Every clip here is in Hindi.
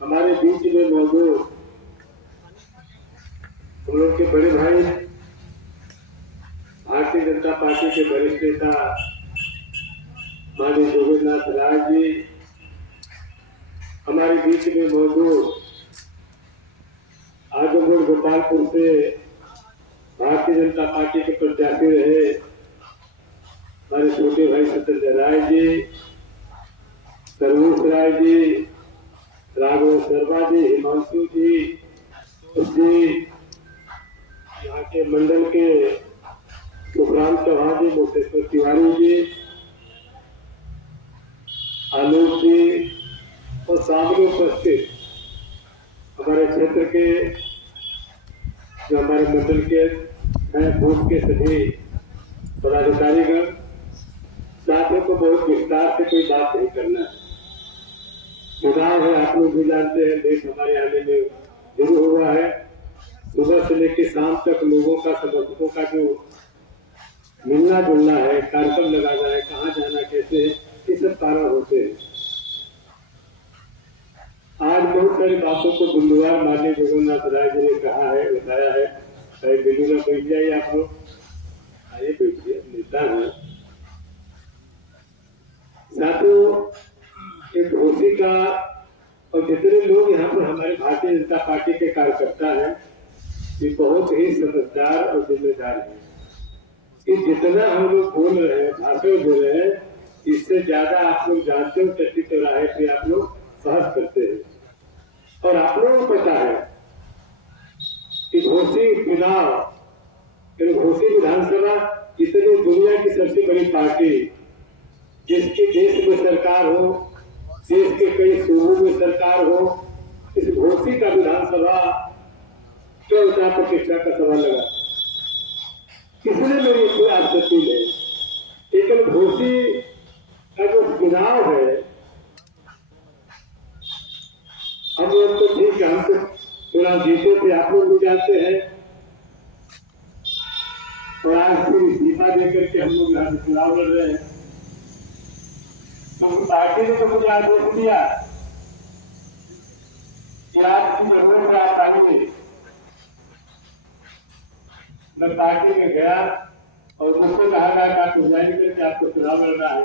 हमारे बीच में मौजूद हम लोग के बड़े भाई भारतीय जनता पार्टी के वरिष्ठ नेता माननीय जोगेंद्रनाथ राय जी, हमारे बीच में मौजूद आजमगढ़ गोपालपुर से भारतीय जनता पार्टी के प्रत्याशी रहे हमारे छोटे भाई सत्येंद्र राय जी, सर्वेश राय जी, राघव शर्मा जी, हिमांशु जी, यहाँ के मंडल के सुखराम चौहान जी, मुकेश्वर तिवारी जी, आलोक जी और सामने उपस्थित हमारे क्षेत्र के जो हमारे मंडल के बूथ के सभी पदाधिकारीगण, साथियों को बहुत विस्तार से कोई बात नहीं करना है। चुनाव है, आप लोग भी जानते हैं, देश हमारे आने में शुरू हुआ है। सुबह से लेकर शाम तक लोगों का, समर्थकों का जो मिलना जुलना है, कार्यक्रम लगाना है, कहाँ जाना, कैसे, ये सब कारण होते हैं। आज बहुत सारी बातों को बुंदुवार माननीय जोगेंद्रनाथ राय जी ने कहा है, बताया है। बिल्कुल बैठ जाइए, आप लोग आइए, बैठिए, नेता है। साथियों, एक घोषी का और जितने लोग यहाँ पर हमारे भारतीय जनता पार्टी के कार्यकर्ता हैं, ये बहुत ही समझदार और जिम्मेदार है कि जितना हम लोग बोल रहे हैं, भाषण दे रहे हैं, इससे ज्यादा आप लोग जानते हो, चट्टी चौराहे पे आप लोग बहस करते हैं। और आप लोगों को पता है कि घोषी चुनाव, घोषी विधानसभा इतनी दुनिया की सबसे बड़ी पार्टी, जिसकी देश में सरकार हो, देश के कई सूबों में सरकार हो, इस घोषी का विधानसभा क्यों उल्टा प्रतिष्ठा का सवाल लगा? किसने मेरी कोई आपत्ति नहीं, लेकिन घोषी का जो चुनाव है, हम लोग तो ठीक है, हम तो चुनाव जीते थे, आप लोग भी जानते हैं। और आज पूरी दीपा देकर के हम लोग यहाँ चुनाव लड़ रहे हैं। तो पार्टी ने तो मुझे आदेश दिया कि आज की जरूरत है, आप आगे। मैं पार्टी में गया और मुझको कहा गया कि आपको ज्वाइन करके आपको चुनाव लड़ना है,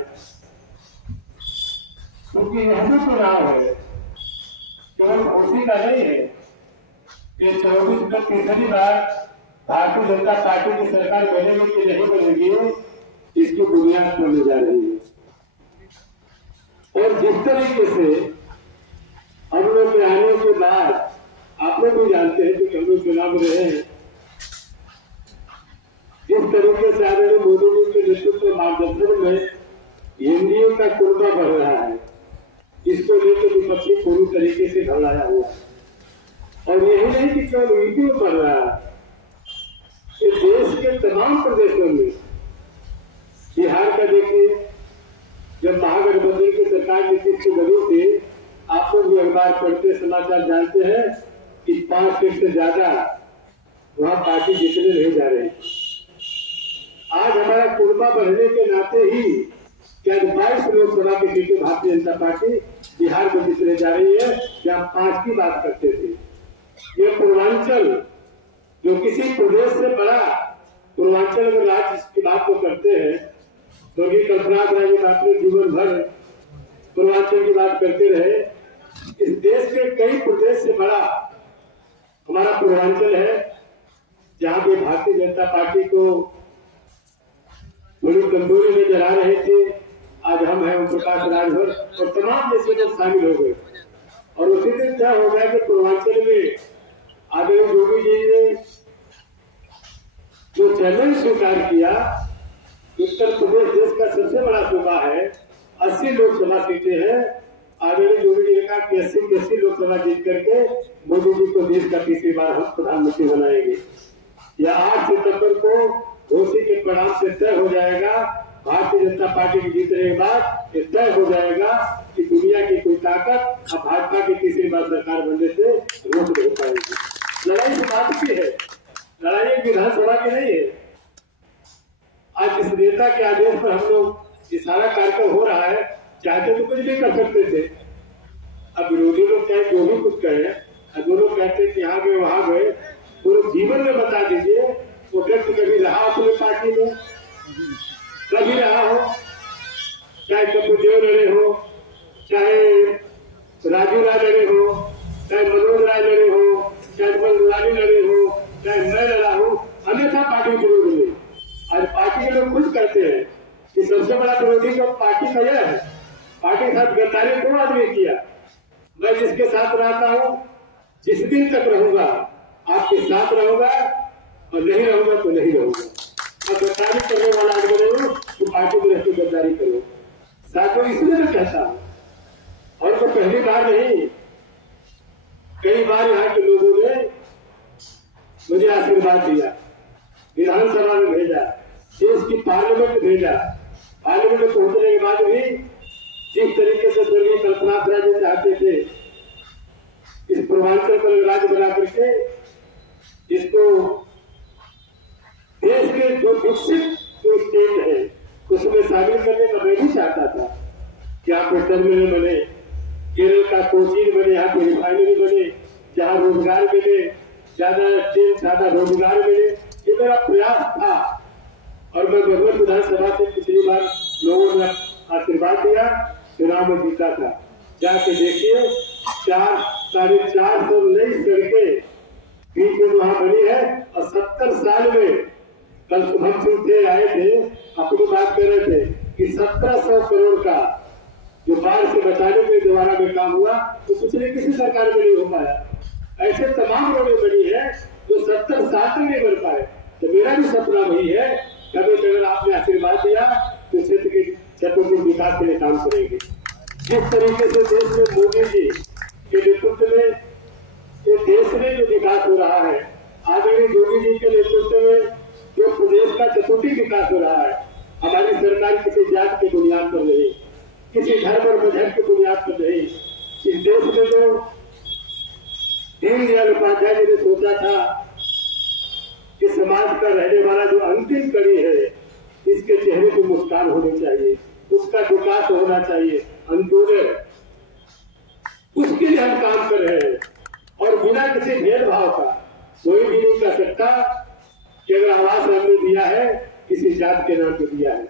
क्योंकि यह भी चुनाव है, केवल घोषी का नहीं है। ये 24 में तीसरी बार भारतीय जनता पार्टी की सरकार बनेगी कि नहीं बनेगी, इसकी बुनियाद बनने जा रही है। और जिस तरीके से हम लोग के आने के बाद, आप लोग भी जानते हैं कि हम लोग चुनाव में रहे हैं, जिस तरीके से आदरणीय मोदी जी के नेतृत्व मार्गदर्शन में एनडीए का कुर्बा बढ़ रहा है, इसको लेकर विपक्षी पूरी तरीके से घबराया हुआ है। और यही नहीं कि केवल वीडियो बढ़ रहा है, ये देश के तमाम प्रदेशों में, बिहार का देखिए, जब महागठबंधन की सरकार नीतीश की बनी थी, आप लोग भी अखबार पढ़ते, समाचार जानते हैं कि 5 सीट से ज्यादा वहां पार्टी जीतने नहीं जा रही। आज हमारा कुर्बा बढ़ने के नाते ही क्या 22 लोकसभा की सीटें भारतीय जनता पार्टी बिहार में जीतने जा रही है, क्या 5 की बात करते थे। ये पूर्वांचल जो किसी प्रदेश से बड़ा, पूर्वांचल अगर राज्य की बात को करते हैं, क्योंकि कल्पनाथ राय जी अपने जीवन भर पूर्वांचल की बात करते रहे। इस देश के कई प्रदेश से बड़ा हमारा पूर्वांचल है, जहां पे भारतीय जनता पार्टी को बड़ी कमजोरी नजर आ रही थी। आज हम हैं, ओम प्रकाश राजभर और तमाम देशों में शामिल हो गए। और उसी दिन क्या हो गया कि पूर्वांचल में आदरणीय योगी जी ने जो चैलेंज स्वीकार किया, उत्तर प्रदेश देश का सबसे बड़ा सूबा है, 80 लोकसभा सीटें हैं। आदरणीय योगी जी ने कहा कि 80 लोकसभा जीत करके मोदी जी को देश का तीसरी बार हम प्रधानमंत्री बनाएंगे। यह 8 सितंबर को घोषी के परिणाम से तय हो जाएगा। भारतीय जनता पार्टी की जीतने के बाद तय हो जाएगा कि दुनिया की कोई ताकत अब भाजपा की तीसरी बार सरकार बनने से रोक नहीं पाएगी। लड़ाई तो बात की है, लड़ाई विधानसभा की नहीं है। आज इस नेता के आदेश पर हम लोग ये सारा कार्यक्रम हो रहा है, चाहते तो कुछ भी कर सकते थे, अब विरोधी लोग चाहे जो भी कुछ कहे, जो लोग कहते हैं कि यहाँ गए वहां गए, पूरे जीवन में बता दीजिए वो व्यक्ति कभी रहा अपने पार्टी में, कभी रहा हो, चाहे कपिलदेव लड़े हो, चाहे राजू राय लड़े हो, चाहे मनोज राय लड़े हो, चाहे दुलानी लड़े हो, चाहे मैं लड़ा हूं, हमेशा पार्टी विरोध हुई। आज पार्टी के लोग खुद कहते हैं कि सबसे बड़ा विरोधी तो पार्टी का यह है, पार्टी के साथ गद्दारी 2 आदमी किया। मैं जिसके साथ रहता हूं, जिस दिन तक रहूंगा आपके साथ रहूंगा, और नहीं रहूंगा तो नहीं रहूंगा। मैं गद्दारी करने वाला आदमी नहीं हूं तो पार्टी में रहकर गद्दारी करो। साथियों, इसलिए मैं कहता हूं, और तो पहली बार नहीं, कई बार यहाँ के लोगों ने मुझे आशीर्वाद दिया, विधानसभा में भेजा, देश की पार्लियामेंट भेजा। पार्लियामेंट में पहुंचने के बाद भी जिस तरीके से स्वर्गीय कल्पना जी चाहते थे इस पूर्वांचल को राज्य बना करके इसको देश के जो विकसित जो स्टेट है उसमें शामिल करने का मैं भी चाहता था कि यहाँ पे टर्मिनल बने, केरल का कोचीन बने, यहाँ पे रिफाइनरी बने, जहाँ रोजगार मिले, ज्यादा रोजगार मिले, ये मेरा प्रयास था। और मैं भगवत विधानसभा से पिछली बार लोगों ने आशीर्वाद दिया, चुनाव में जीता था। जाके देखिए 400-450 नई सड़कें बीच में वहां बनी है, और 70 साल में कल शुभम सिंह आए थे, अपनी बात कर रहे थे कि 1700 करोड़ का जो बाढ़ से बचाने के द्वारा में काम हुआ तो पिछले किसी सरकार में नहीं हो पाया। ऐसे तमाम रोडें बनी है जो 70 साल में नहीं बन पाए। तो मेरा भी सपना वही है, कभी अगर आपने आशीर्वाद दिया तो क्षेत्र के चतुर्थ विकास के लिए काम करेंगे। जिस तरीके से देश में मोदी जी के नेतृत्व में ये देश में जो विकास हो रहा है, आदरणीय योगी जी के नेतृत्व में जो प्रदेश का चतुर्थी विकास हो रहा है, हमारी सरकार किसी जात की बुनियाद पर नहीं, किसी धर्म और मजहब की बुनियाद पर नहीं। इस देश में जो दीनदयाल उपाध्याय जी ने सोचा था कि समाज का रहने वाला जो अंतिम कड़ी है इसके चेहरे पर मुस्कान होनी चाहिए, उसका विकास होना चाहिए, अंत्योदय, उसके लिए हम काम कर रहे हैं। और बिना किसी भेदभाव का कोई भी नहीं कह सकता कि अगर आवास हमने दिया है किसी जात के नाम पे दिया है।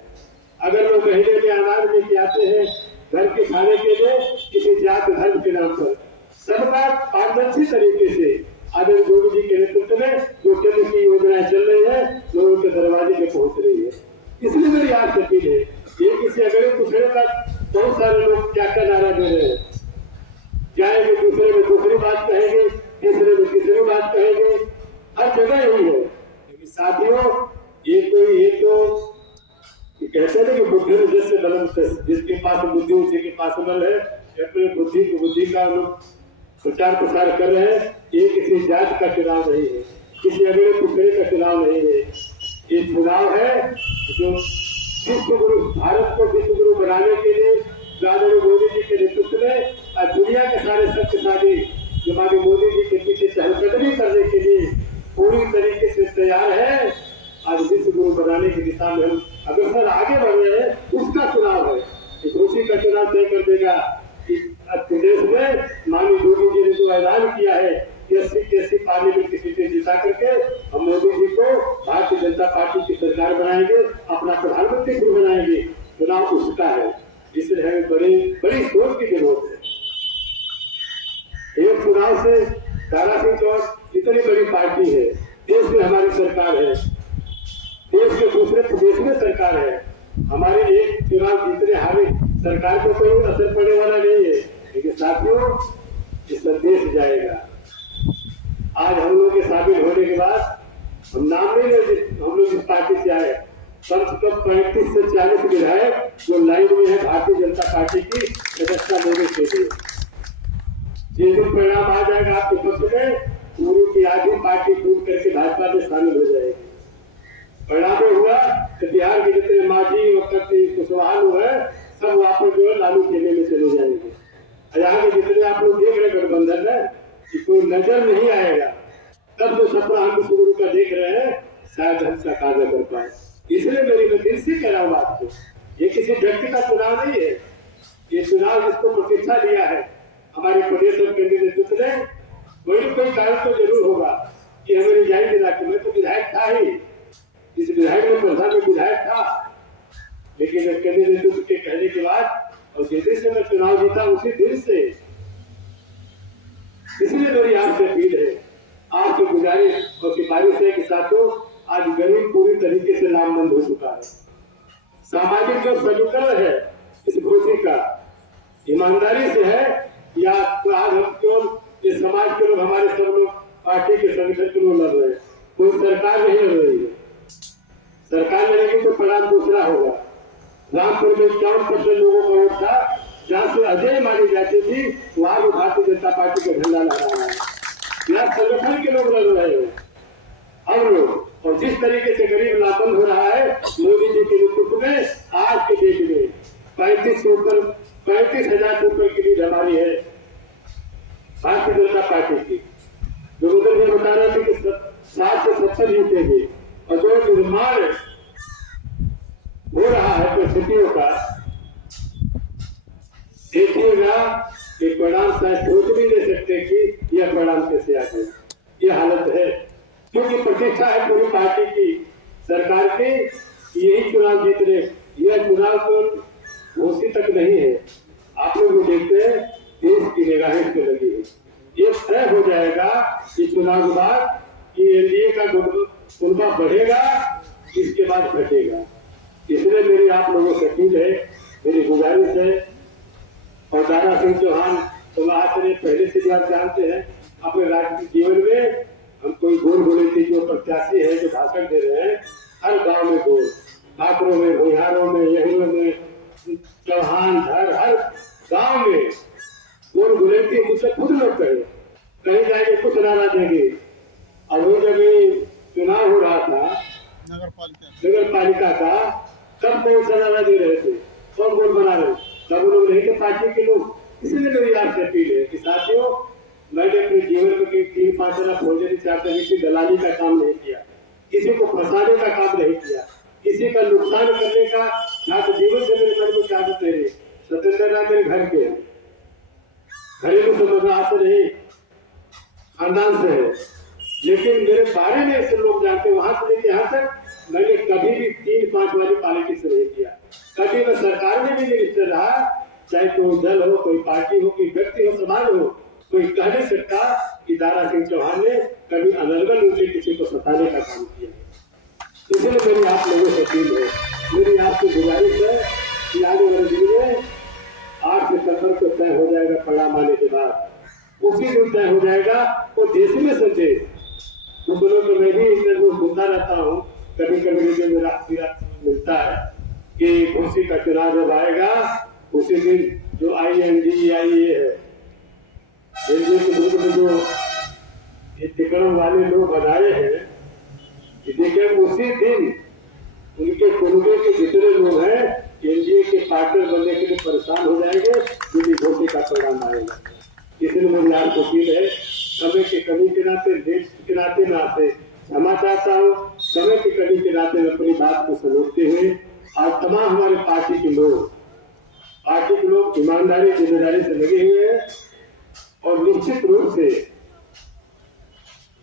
अगर लोग महीने में अनाज लेके आते हैं घर के खाने के लिए किसी जात धर्म के नाम पर, सबका पारदर्शी तरीके से आदरणीय योगी जी के नेतृत्व में जो केंद्र की योजनाएं चल रही है लोगों के दरवाजे पे पहुंच रही है। इसलिए मेरी आज अपील है, ये किसी अगले दूसरे का बहुत सारे लोग क्या क्या नारा दे रहे हैं, जाएंगे दूसरे में दूसरी बात कहेंगे, तीसरे में तीसरी बात कहेंगे, हर जगह यही है। लेकिन साथियों, ये तो कहते हैं कि बुद्धि में जिससे बलम, जिसके पास बुद्धि उसी के पास बल है। अपने बुद्धि का लोग प्रचार प्रसार कर रहे हैं। ये किसी जात का चुनाव नहीं है, किसी अगले दूसरे का चुनाव नहीं है। ये चुनाव है जो विश्व गुरु, भारत को विश्व गुरु बनाने के लिए आदरणीय मोदी जी के नेतृत्व में आज दुनिया के सारे शक्तिशाली जो माननीय मोदी जी के पीछे चहलकदमी करने के लिए पूरी तरीके से तैयार है। आज विश्व गुरु बनाने की दिशा में हम अग्रसर आगे बढ़ रहे हैं, उसका चुनाव है। उसी का चुनाव तय कर देगा कि प्रदेश में माननीय योगी जी ने जो ऐलान किया है कि 80 पार्लियामेंट की सीटें जिता करके हम मोदी जी को भारतीय जनता पार्टी की सरकार बनाएंगे, अपना प्रधानमंत्री भी बनाएंगे। चुनाव उसका है, इसलिए हमें बड़ी सोच की जरूरत है। एक चुनाव से दारा सिंह चौहान इतनी बड़ी पार्टी है, देश में हमारी सरकार है, देश के दूसरे प्रदेश में सरकार है। हमारे एक चुनाव जीतने हारे सरकार को कोई असर पड़ने वाला नहीं है। लेकिन साथियों, ये संदेश जाएगा। आज हम लोग के शामिल होने के बाद हम नाम नहीं ले, हम लोग इस पार्टी से आए, कम से कम 35 से 40 विधायक जो लाइन में है भारतीय जनता पार्टी की सदस्यता लेने के लिए। जिस दिन परिणाम आ जाएगा आपके पक्ष में, पूरी की आधी पार्टी टूट करके भाजपा में शामिल हो जाएगी। परिणाम हुआ कि बिहार के जितने मांझी कुशवाहा लोग है सब वापस जो है लालू खेले में चले जाएंगे। यहाँ के जितने आप लोग देख रहे गठबंधन है कि कोई नजर नहीं आएगा, तब जो सपना हम शुरू का देख रहे हैं शायद हम साकार न कर पाए। इसलिए मैं दिल से कह रहा हूँ आपको, ये किसी व्यक्ति का चुनाव नहीं है, ये चुनाव जिसको प्रतीक्षा दिया है हमारे प्रदेश में केंद्रीय नेतृत्व ने वही कोई कारण तो जरूर होगा कि हमें रिजाइन देना कि मैं तो विधायक था ही, इस विधायक में प्रधान में विधायक था, लेकिन केंद्रीय नेतृत्व के कहने के बाद और जैसे से मैं चुनाव जीता उसी दिन से, इसलिए मेरी आपसे अपील है, आपसे गुजारिश और सिफारिश है कि साथियों आज गरीब पूरी तरीके से लामबंद हो चुका है। सामाजिक जो समीकरण है इस घोषी का ईमानदारी से है या तो आज हम केवल इस समाज के लोग हमारे सब लोग पार्टी के संगठन के लोग लड़ रहे हैं, कोई सरकार नहीं लड़ रही है। सरकार लड़ेगी तो परिणाम दूसरा होगा। रामपुर में 51% लोगों का वोट था, जहां से अजय मानी जाती थी वहां भी भारतीय जनता पार्टी का झंडा लहरा रहा है। यहाँ संगठन के लोग लड़ रहे हैं हम लोग, और जिस तरीके से गरीब लामबंद हो रहा है मोदी जी के नेतृत्व में आज के डेट में 35,000 से ऊपर की लीड हमारी है भारतीय जनता पार्टी की। जो उधर ये बता रहे थे कि 60 से 70 जीतेंगे, और जो निर्माण हो रहा है परिस्थितियों का देखिएगा कि परिणाम शायद सोच भी नहीं सकते कि यह परिणाम कैसे आ गए। यह हालत है क्योंकि प्रतिष्ठा है पूरी पार्टी की, सरकार की, यही चुनाव जीतने, यह चुनाव तो घोषित तक नहीं है। आप लोग भी देखते हैं देश की निगाहें इस पर लगी है। ये तय हो जाएगा कि चुनाव के बाद कि एनडीए का गुटबा बढ़ेगा, इसके बाद घटेगा। इसलिए मेरी आप लोगों से अपील है, मेरी गुजारिश है, और दारा सिंह चौहान तो आज से पहले से भी आप जानते हैं अपने राजनीतिक जीवन में हम कोई गोल बोले थे जो प्रत्याशी है जो भाषण दे रहे हैं, हर गांव में गोल, ठाकुरों में, भुइहारों में, यहिरों में, चौहान हर गांव में गोल बोले थे। मुझसे खुद लोग कहे कहीं जाएंगे कुछ नारा देंगे। और वो जब चुनाव हो रहा था नगर पालिका का, तब कौन सा नारा दे रहे थे, कौन गोल बना रहे, सब लोग नहीं थे पार्टी के लोग। इसलिए मेरी आपसे अपील है कि साथियों मैंने अपने जीवन में 3-5 लाख फौजी चाहते की दलाली का काम नहीं किया, किसी को फंसाने का काम नहीं किया, किसी का नुकसान करने का ना तो जीवन से मेरे मन में क्या आदत है। सत्येंद्र नाथ मेरे घर के घरेलू संबंध आते नहीं, खानदान से है, लेकिन मेरे बारे में ऐसे लोग जानते वहां से लेके यहाँ तक मैंने कभी भी 3-5 वाली पॉलिटिक्स नहीं किया। कभी मैं सरकार में भी मिनिस्टर रहा, चाहे कोई दल हो, कोई पार्टी हो, कोई व्यक्ति हो, समाज हो, कोई कह नहीं सकता कि दारा सिंह चौहान ने कभी अनर्गल रूप से किसी को सताने का काम किया। इसलिए मेरी आप लोगों से अपील है, मेरी आपसे गुजारिश है कि आगे वाले दिन में 8 सितंबर को तय हो जाएगा परिणाम आने के बाद, उसी दिन तय हो जाएगा। वो देश में समझे तो बोलो तो मैं भी इंटरव्यू सुनता रहता हूँ, कभी कभी मुझे मेरा मिलता है कि घोषी का चुनाव जब आएगा उसी दिन जो INDIA है, एनडीए के ग्रुप में जो टिकड़म वाले लोग बनाए हैं, देखिए उसी दिन उनके कुनबे के जितने लोग हैं एनडीए के पार्टनर बनने के लिए परेशान हो जाएंगे यदि घोषी का परिणाम आएगा। इसलिए मेरी आपको अपील है, समय की कमी के नाते, देश के नाते नाते क्षमा चाहता हूँ, समय की कमी के नाते मैं अपनी बात को समेटते हुए आज तमाम हमारे पार्टी के लोग ईमानदारी जिम्मेदारी से लगे हुए हैं, और निश्चित रूप से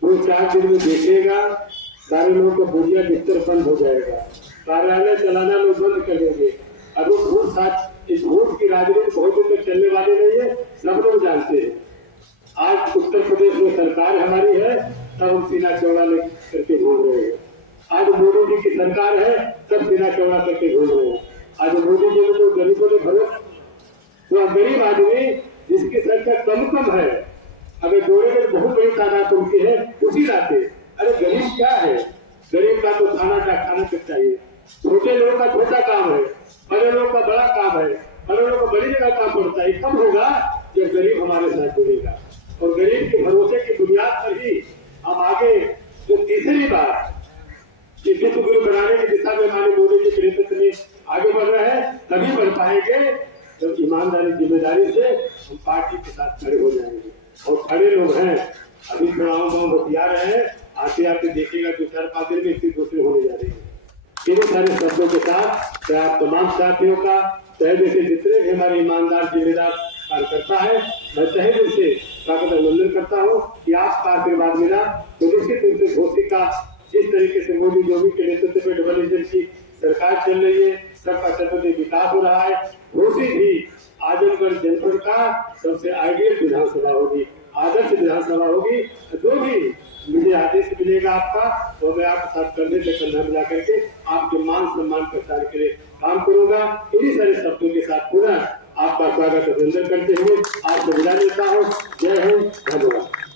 2-4 दिन में देखिएगा सारे लोगों का बोलिया बिस्तर बंद हो जाएगा, कार्यालय चलाना लोग बंद कर देंगे। अब इस वोट की राजनीति बहुत दिन तक चलने वाली नहीं है, सब लोग जानते हैं। आज उत्तर प्रदेश में सरकार हमारी है, तब हम सीना चौड़ा करके घूम रहे हैं। आज मोदी जी की सरकार है, तब सीना चौड़ा करके घूम रहे हैं। आज मोदी जी ने तो गरीबों ने भरोसा, तो गरीब आदमी जिसकी संख्या कम है, अगर जोड़े में बहुत बड़ी तादाद उनकी है, उसी नाते अरे गरीब क्या है, गरीब का तो खाना तक चाहिए। छोटे लोगों का छोटा काम है, बड़े लोगों का बड़ा काम है, बड़े लोगों को बड़ी जगह काम पड़ता है। कब होगा जब गरीब हमारे साथ जुड़ेगा, और गरीब के भरोसे की बुनियाद पर ही हम आगे जो तीसरी बार विश्व गुरु बनाने की दिशा में माननीय मोदी जी के नेतृत्व में आगे बढ़ रहे हैं, तभी बढ़ पाएंगे जब ईमानदारी जिम्मेदारी से हम पार्टी के साथ खड़े हो जाएंगे। और खड़े लोग हैं, अभी चुनाव बतिया रहे हैं, आते आते देखिएगा 2-4-5 दिन में फिर दूसरे होने जा रही है। इन्हीं सारे शब्दों के साथ आप तमाम साथियों का, चाहे जैसे जितने भी हमारे ईमानदार जिम्मेदार कार्यकर्ता है। मैं तहे दिल से स्वागत अभिनंदन करता हूँ कि आपका आशीर्वाद मिला तो निश्चित रूप से घोषी का जिस तरीके से मोदी योगी के नेतृत्व में डबल इंजन की सरकार चल रही है, सबका चतुर्थ विकास हो रहा है। घोषी भी आजमगढ़ जनपद का सबसे आइडियल विधानसभा होगी, आदर्श विधानसभा होगी। जो भी मुझे आदेश मिलेगा आपका, तो मैं आपके साथ कंधे से कंधा मिला करके आपके मान सम्मान प्रचार के लिए काम करूंगा। इन्हीं सारे शब्दों के साथ पुनः आपका स्वागत अभिनंदन करते हुए आपसे विदा लेता हूँ। जय हिंद, धन्यवाद।